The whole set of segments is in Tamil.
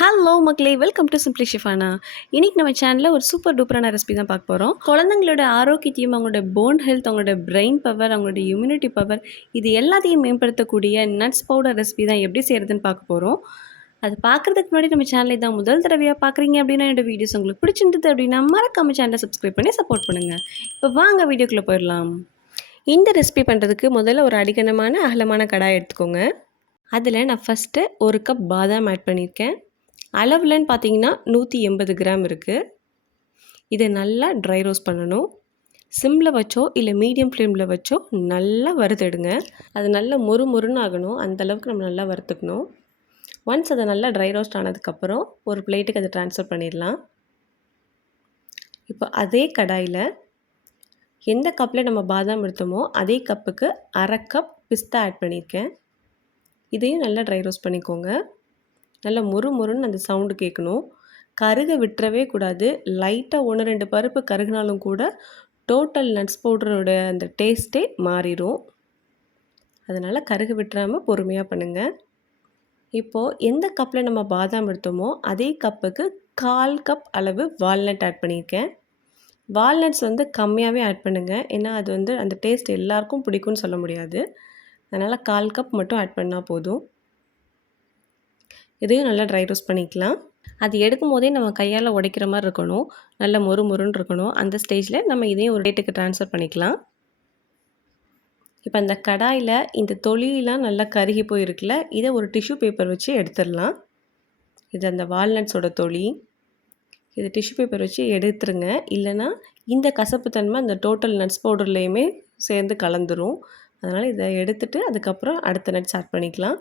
ஹலோ மக்களே, வெல்கம் டு சிம்ப்ளி ஷிஃபானா. இன்னைக்கு நம்ம சேனலில் ஒரு சூப்பர் டூப்பரான ரெசிபி தான் பார்க்க போகிறோம். குழந்தைங்களோட ஆரோக்கியத்தையும், அவங்களோட போன் ஹெல்த், அவங்களோட பிரெயின் பவர், அவங்களோட இம்யூனிட்டி பவர், இது எல்லாத்தையும் மேம்படுத்தக்கூடிய நட்ஸ் பவுடர் ரெசிபி தான் எப்படி செய்கிறதுன்னு பார்க்க போகிறோம். அது பார்க்குறதுக்கு முன்னாடி நம்ம சேனலை தான் முதல் தடவையாக பார்க்குறீங்க அப்படின்னா, என்னோட வீடியோஸ் உங்களுக்கு பிடிச்சிருந்தது அப்படின்னா மறக்காம சேனலை சப்ஸ்கிரைப் பண்ணி சப்போர்ட் பண்ணுங்கள். இப்போ வாங்க வீடியோக்குள்ளே போயிடலாம். இந்த ரெசிபி பண்ணுறதுக்கு முதல்ல ஒரு அடிக்கனமான அகலமான கடாய் எடுத்துக்கோங்க. அதில் நான் ஃபஸ்ட்டு ஒரு கப் பாதாம் ஆட் பண்ணியிருக்கேன். அளவுலன்னு பார்த்தீங்கன்னா 180 கிராம் இருக்குது. இதை நல்லா ட்ரை ரோஸ்ட் பண்ணணும். சிம்மில் வச்சோ இல்லை மீடியம் ஃப்ளேமில் வச்சோ நல்லா வறுத்தெடுங்க. அது நல்லா மொறுன்னு ஆகணும். அந்தளவுக்கு நம்ம நல்லா வறுத்துக்கணும். ஒன்ஸ் அதை நல்லா ட்ரை ரோஸ்ட் ஆனதுக்கப்புறம் ஒரு பிளேட்டுக்கு அதை ட்ரான்ஸ்ஃபர் பண்ணிடலாம். இப்போ அதே கடாயில் எந்த கப்பில் நம்ம பாதாம் எடுத்தோமோ அதே கப்புக்கு அரை கப் பிஸ்தா ஆட் பண்ணியிருக்கேன். இதையும் நல்லா ட்ரை ரோஸ்ட் பண்ணிக்கோங்க. நல்லா மொறுன்னு அந்த சவுண்டு கேட்கணும். கருக விட்டுறவே கூடாது. லைட்டாக 1-2 பருப்பு கருகினாலும் கூட டோட்டல் நட்ஸ் பவுடரோட அந்த டேஸ்ட்டே மாறிடும். அதனால் கருக விட்டுறாமல் பொறுமையாக பண்ணுங்கள். இப்போது எந்த கப்பில் நம்ம பாதாம் எடுத்தோமோ அதே கப்புக்கு 1/4 கப் அளவு வால்நட் ஆட் பண்ணியிருக்கேன். வால்நட்ஸ் கம்மியாகவே ஆட் பண்ணுங்கள். ஏன்னா அது அந்த டேஸ்ட் எல்லாருக்கும் பிடிக்கும்னு சொல்ல முடியாது. அதனால் 1/4 கப் மட்டும் ஆட் பண்ணால் போதும். இதையும் நல்லா ட்ரை ரோஸ்ட் பண்ணிக்கலாம். அது எடுக்கும் போதே நம்ம கையால் உடைக்கிற மாதிரி இருக்கணும். நல்லா மொறுன்னு இருக்கணும். அந்த ஸ்டேஜில் நம்ம இதையும் ஒரு பிளேட்டுக்கு ட்ரான்ஸ்ஃபர் பண்ணிக்கலாம். இப்போ அந்த கடாயில் இந்த தொலியெலாம் நல்லா கருகி போயிருக்குல்ல, இதை ஒரு டிஷ்யூ பேப்பர் வச்சு எடுத்துடலாம். இது அந்த வால்நட்ஸோட தொலி. இது டிஷ்யூ பேப்பர் வச்சு எடுத்துருங்க. இல்லைனா இந்த கசப்புத்தன்மை அந்த டோட்டல் நட்ஸ் பவுடர்லேயுமே சேர்ந்து கலந்துரும். அதனால் இதை எடுத்துகிட்டு அதுக்கப்புறம் அடுத்த நட்ஸ் ஆட் பண்ணிக்கலாம்.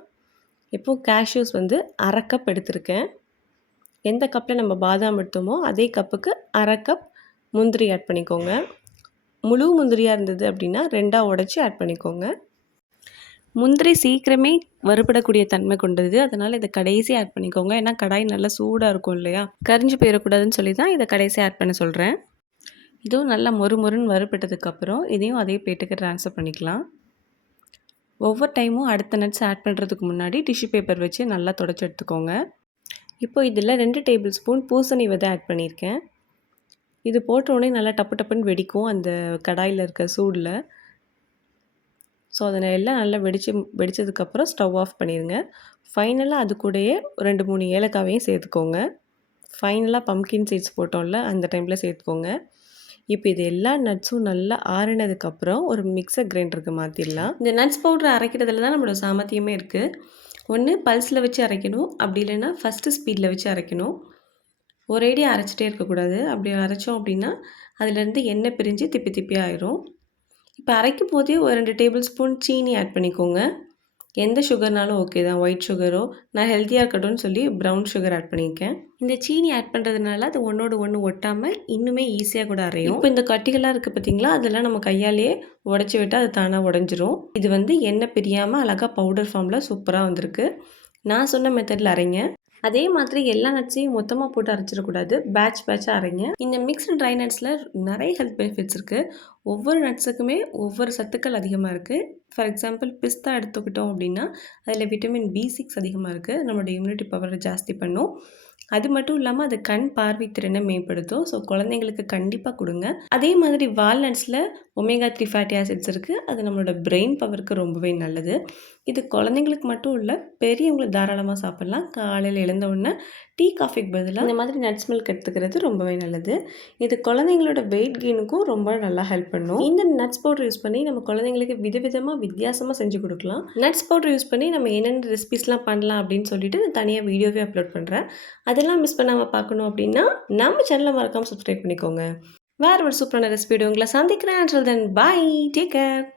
இப்போது கேஷ்யூஸ் அரை கப் எடுத்திருக்கேன். எந்த கப்பில் நம்ம பாதாம் எடுத்தோமோ அதே கப்புக்கு அரை கப் முந்திரி ஆட் பண்ணிக்கோங்க. முழு முந்திரியாக இருந்தது அப்படின்னா 2ஆக உடச்சி ஆட் பண்ணிக்கோங்க. முந்திரி சீக்கிரமே வறுபடக்கூடிய தன்மை கொண்டது. அதனால் இதை கடைசி ஆட் பண்ணிக்கோங்க. ஏன்னா கடாய் நல்லா சூடாக இருக்கும் இல்லையா, கரிஞ்சு போயிடக்கூடாதுன்னு சொல்லி தான் இதை கடைசி ஆட் பண்ண சொல்கிறேன். இதுவும் நல்லா மொறுன்னு வறுபட்டதுக்கப்புறம் இதையும் அதே பிளேட்டுக்கு ட்ரான்ஸ்ஃபர் பண்ணிக்கலாம். ஒவ்வொரு டைமும் அடுத்த நட்ஸ் ஆட் பண்ணுறதுக்கு முன்னாடி டிஷ்யூ பேப்பர் வச்சு நல்லா தொடச்சி எடுத்துக்கோங்க. இப்போ இதில் 2 டேபிள் ஸ்பூன் பூசணி விதை ஆட் பண்ணியிருக்கேன். இது போட்டோடனே நல்லா டப்புன்னு வெடிக்கும் அந்த கடாயில் இருக்க சூடில். ஸோ அதை எல்லாம் நல்லா வெடித்ததுக்கப்புறம் ஸ்டவ் ஆஃப் பண்ணிடுங்க. ஃபைனலாக அது கூடயே 2-3 ஏலக்காவையும் சேர்த்துக்கோங்க. ஃபைனலாக பம்கின் சீட்ஸ் போட்டோம்ல, அந்த டைமில் சேர்த்துக்கோங்க. இப்போ இது எல்லா நட்ஸும் நல்லா ஆறினதுக்கப்புறம் ஒரு மிக்சர் கிரைண்டருக்கு மாற்றிடலாம். இந்த நட்ஸ் பவுடர் அரைக்கிறதுல தான் நம்மளோட சாமர்த்தியமே இருக்குது. ஒன்று பல்ஸில் வச்சு அரைக்கணும், அப்படி இல்லைன்னா ஃபஸ்ட்டு ஸ்பீடில் வச்சு அரைக்கணும். ஒரேடியாக அரைச்சிட்டே இருக்கக்கூடாது. அப்படி அரைச்சோம் அப்படின்னா அதுலேருந்து எண்ணெய் பிரிஞ்சு திப்பி ஆயிரும். இப்போ அரைக்கும் போதே ஒரு 2 டேபிள் ஸ்பூன் சீனி ஆட் பண்ணிக்கோங்க. எந்த சுகர்னாலும் ஓகே தான். ஒயிட் சுகரோ, நான் ஹெல்த்தியாக இருக்கட்டும்னு சொல்லி ப்ரௌன் சுகர் ஆட் பண்ணியிருக்கேன். இந்த சீனி ஆட் பண்ணுறதுனால அது ஒன்றோடு ஒன்று ஒட்டாமல் இன்னுமே ஈஸியாக கூட அரையும். இப்போ இந்த கட்டிகளாக இருக்குது பார்த்தீங்களா, அதெல்லாம் நம்ம கையாலேயே உடச்சி விட்டால் அது தானாக உடஞ்சிரும். இது எண்ணெய் பிரியாமல் அழகாக பவுடர் ஃபார்மில் சூப்பராக வந்திருக்கு. நான் சொன்ன மெத்தடில் அரைங்க. அதே மாதிரி எல்லா நட்ஸையும் மொத்தமாக போட்டு அரைச்சிடக்கூடாது. பேட்சாக அரைங்க. இந்த மிக்ஸ்டு ட்ரை நட்ஸில் நிறைய ஹெல்த் பெனிஃபிட்ஸ் இருக்குது. ஒவ்வொரு நட்ஸுக்குமே ஒவ்வொரு சத்துக்கள் அதிகமாக இருக்குது. ஃபார் எக்ஸாம்பிள் பிஸ்தா எடுத்துக்கிட்டோம் அப்படின்னா அதில் விட்டமின் B6 அதிகமாக இருக்குது. நம்மளோட இம்யூனிட்டி பவரை ஜாஸ்தி பண்ணும். அது மட்டும் இல்லாமல் அது கண் பார்வை திறனை மேம்படுத்தும். ஸோ குழந்தைங்களுக்கு கண்டிப்பாக கொடுங்க. அதே மாதிரி வால்நட்ஸில் ஒமேகா 3 ஃபேட்டி ஆசிட்ஸ் இருக்குது. அது நம்மளோட பிரெயின் பவருக்கு ரொம்பவே நல்லது. இது குழந்தைங்களுக்கு மட்டும் இல்லை, பெரியவங்களுக்கு தாராளமாக சாப்பிட்லாம். காலையில் எழுந்தவுடனே டீ காஃபிக்கு பதிலாக இந்த மாதிரி நட்ஸ் மில்க் எடுத்துக்கிறது ரொம்பவே நல்லது. இது குழந்தைங்களோட வெயிட் கெயினுக்கும் ரொம்ப நல்லா ஹெல்ப் பண்ணும். இந்த நட்ஸ் பவுடர் யூஸ் பண்ணி நம்ம குழந்தைங்களுக்கு வித்தியாசமாக செஞ்சு கொடுக்கலாம். நட்ஸ் பவுடர் யூஸ் பண்ணி நம்ம என்னென்ன ரெசிபிஸ்லாம் பண்ணலாம் அப்படின்னு சொல்லிட்டு நான் தனியாக வீடியோவே அப்லோட் பண்ணுறேன். அதெல்லாம் மிஸ் பண்ணாமல் பார்க்கணும் அப்படின்னா நம்ம சேனலை மறக்காமல் சப்ஸ்கிரைப் பண்ணிக்கோங்க. வேறு ஒரு சூப்பரான ரெசிபி உங்களை சந்திக்கிறேன். until then bye, take care.